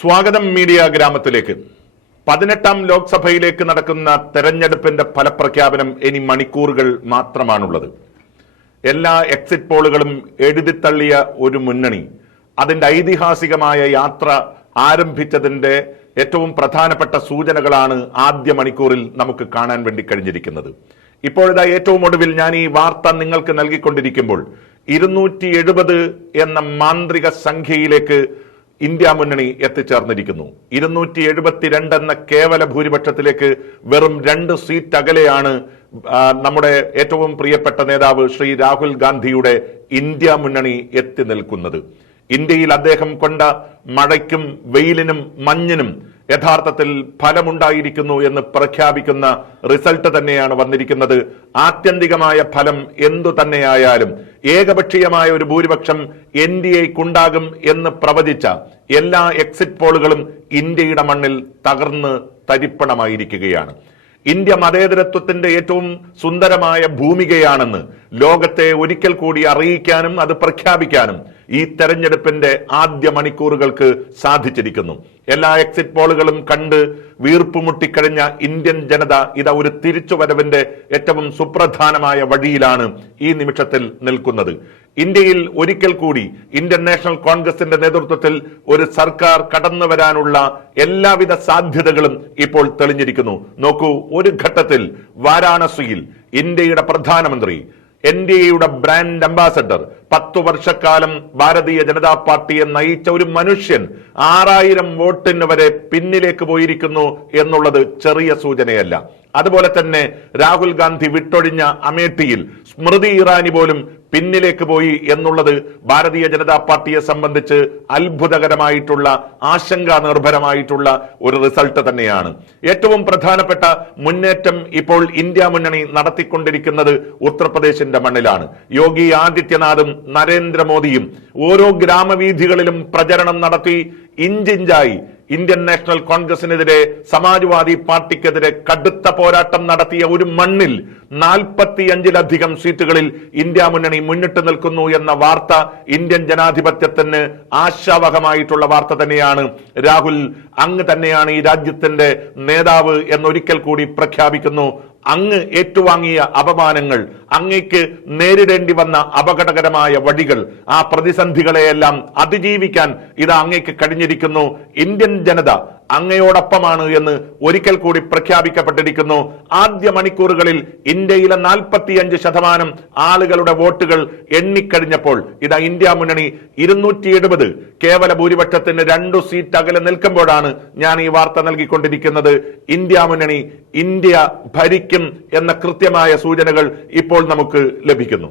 സ്വാഗതം മീഡിയ ഗ്രാമത്തിലേക്ക്. പതിനെട്ടാം ലോക്സഭയിലേക്ക് നടക്കുന്ന തെരഞ്ഞെടുപ്പിന്റെ ഫലപ്രഖ്യാപനം ഇനി മണിക്കൂറുകൾ മാത്രമാണുള്ളത്. എല്ലാ എക്സിറ്റ് പോളുകളും എഴുതിത്തള്ളിയ ഒരു മുന്നണി അതിന്റെ ഐതിഹാസികമായ യാത്ര ആരംഭിച്ചതിന്റെ ഏറ്റവും പ്രധാനപ്പെട്ട സൂചനകളാണ് ആദ്യ മണിക്കൂറിൽ നമുക്ക് കാണാൻ വേണ്ടി കഴിഞ്ഞിരിക്കുന്നത്. ഇപ്പോഴത്തെ ഏറ്റവും ഒടുവിൽ ഞാൻ ഈ വാർത്ത നിങ്ങൾക്ക് നൽകിക്കൊണ്ടിരിക്കുമ്പോൾ ഇരുന്നൂറ്റി എഴുപത് എന്ന മാന്ത്രിക സംഖ്യയിലേക്ക് ഇന്ത്യ മുന്നണി എത്തിച്ചേർന്നിരിക്കുന്നു. ഇരുന്നൂറ്റി എഴുപത്തിരണ്ട് എന്ന കേവല ഭൂരിപക്ഷത്തിലേക്ക് വെറും രണ്ട് സീറ്റ് അകലെയാണ് നമ്മുടെ ഏറ്റവും പ്രിയപ്പെട്ട നേതാവ് ശ്രീ രാഹുൽ ഗാന്ധിയുടെ ഇന്ത്യ മുന്നണി എത്തി നിൽക്കുന്നത്. ഇന്ത്യയിൽ അദ്ദേഹം കൊണ്ട മഴയ്ക്കും വെയിലിനും മഞ്ഞിനും യഥാർത്ഥത്തിൽ ഫലമുണ്ടായിരിക്കുന്നു എന്ന് പ്രഖ്യാപിക്കുന്ന റിസൾട്ട് തന്നെയാണ് വന്നിരിക്കുന്നത്. ആത്യന്തികമായ ഫലം എന്തു തന്നെയായാലും ഏകപക്ഷീയമായ ഒരു ഭൂരിപക്ഷം എൻ ഡി എക്കുണ്ടാകും എന്ന് പ്രവചിച്ച എല്ലാ എക്സിറ്റ് പോളുകളും ഇന്ത്യയുടെ മണ്ണിൽ തകർന്ന് തരിപ്പണമായിരിക്കുകയാണ്. ഇന്ത്യ മതേതരത്വത്തിന്റെ ഏറ്റവും സുന്ദരമായ ഭൂമികയാണെന്ന് ലോകത്തെ ഒരിക്കൽ കൂടി അറിയിക്കാനും അത് പ്രഖ്യാപിക്കാനും ഈ തെരഞ്ഞെടുപ്പിന്റെ ആദ്യ മണിക്കൂറുകൾക്ക് സാധിച്ചിരിക്കുന്നു. എല്ലാ എക്സിറ്റ് പോളുകളും കണ്ട് വീർപ്പുമുട്ടിക്കഴിഞ്ഞ ഇന്ത്യൻ ജനത ഇതാ ഒരു തിരിച്ചുവരവിന്റെ ഏറ്റവും സുപ്രധാനമായ വഴിയിലാണ് ഈ നിമിഷത്തിൽ നിൽക്കുന്നത്. ഇന്ത്യയിൽ ഒരിക്കൽ കൂടി ഇന്ത്യൻ നാഷണൽ കോൺഗ്രസിന്റെ നേതൃത്വത്തിൽ ഒരു സർക്കാർ കടന്നു വരാനുള്ള എല്ലാവിധ സാധ്യതകളും ഇപ്പോൾ തെളിഞ്ഞിരിക്കുന്നു. നോക്കൂ ഒരു ഘട്ടത്തിൽ വാരാണസിയിൽ ഇന്ത്യയുടെ പ്രധാനമന്ത്രി എൻ ഡി എയുടെ ബ്രാൻഡ് അംബാസഡർ. പത്തു വർഷക്കാലം ഭാരതീയ ജനതാ പാർട്ടിയെ നയിച്ച ഒരു മനുഷ്യൻ ആറായിരം വോട്ടിന് വരെ പിന്നിലേക്ക് പോയിരിക്കുന്നു എന്നുള്ളത് ചെറിയ സൂചനയല്ല. അതുപോലെ തന്നെ രാഹുൽ ഗാന്ധി വിട്ടൊഴിഞ്ഞ അമേഠിയിൽ സ്മൃതി ഇറാനി പോലും പിന്നിലേക്ക് പോയി എന്നുള്ളത് ഭാരതീയ ജനതാ പാർട്ടിയെ സംബന്ധിച്ച് അത്ഭുതകരമായിട്ടുള്ള ആശങ്കാ നിർഭരമായിട്ടുള്ള ഒരു റിസൾട്ട് തന്നെയാണ്. ഏറ്റവും പ്രധാനപ്പെട്ട മുന്നേറ്റം ഇപ്പോൾ ഇന്ത്യ മുന്നണി നടത്തിക്കൊണ്ടിരിക്കുന്നത് ഉത്തർപ്രദേശിന്റെ മണ്ണിലാണ്. യോഗി ആദിത്യനാഥും നരേന്ദ്രമോദിയും ഓരോ ഗ്രാമവീഥികളിലും പ്രചരണം നടത്തി ഇഞ്ചിഞ്ചായി ഇന്ത്യൻ നാഷണൽ കോൺഗ്രസിനെതിരെ സമാജ്വാദി പാർട്ടിക്കെതിരെ കടുത്ത പോരാട്ടം നടത്തിയ ഒരു മണ്ണിൽ നാൽപ്പത്തിയഞ്ചിലധികം സീറ്റുകളിൽ ഇന്ത്യ മുന്നണി മുന്നിട്ട് നിൽക്കുന്നു എന്ന വാർത്ത ഇന്ത്യൻ ജനാധിപത്യത്തിന് ആശാവഹമായിട്ടുള്ള വാർത്ത തന്നെയാണ്. രാഹുൽ അങ്ങ് തന്നെയാണ് ഈ രാജ്യത്തിന്റെ നേതാവ് എന്നൊരിക്കൽ കൂടി പ്രഖ്യാപിക്കുന്നു. അങ്ങ് ഏറ്റുവാങ്ങിയ അപമാനങ്ങൾ അങ്ങയ്ക്ക് നേരിടേണ്ടി വന്ന അപകടകരമായ വഴികൾ ആ പ്രതിസന്ധികളെയെല്ലാം അതിജീവിക്കാൻ ഇത് അങ്ങയ്ക്ക് കഴിഞ്ഞിരിക്കുന്നു ഇന്ത്യൻ ജനത അങ്ങയോടൊപ്പമാണ് എന്ന് ഒരിക്കൽ കൂടി പ്രഖ്യാപിക്കപ്പെട്ടിരിക്കുന്നു. ആദ്യ മണിക്കൂറുകളിൽ ഇന്ത്യയിലെ നാൽപ്പത്തിയഞ്ച് ശതമാനം ആളുകളുടെ വോട്ടുകൾ എണ്ണിക്കഴിഞ്ഞപ്പോൾ ഇതാ ഇന്ത്യ മുന്നണി ഇരുന്നൂറ്റി എഴുപത് കേവല ഭൂരിപക്ഷത്തിന് രണ്ടു സീറ്റ് അകലെ നിൽക്കുമ്പോഴാണ് ഞാൻ ഈ വാർത്ത നൽകിക്കൊണ്ടിരിക്കുന്നത്. ഇന്ത്യ മുന്നണി ഇന്ത്യ ഭരിക്കും എന്ന കൃത്യമായ സൂചനകൾ ഇപ്പോൾ നമുക്ക് ലഭിക്കുന്നു.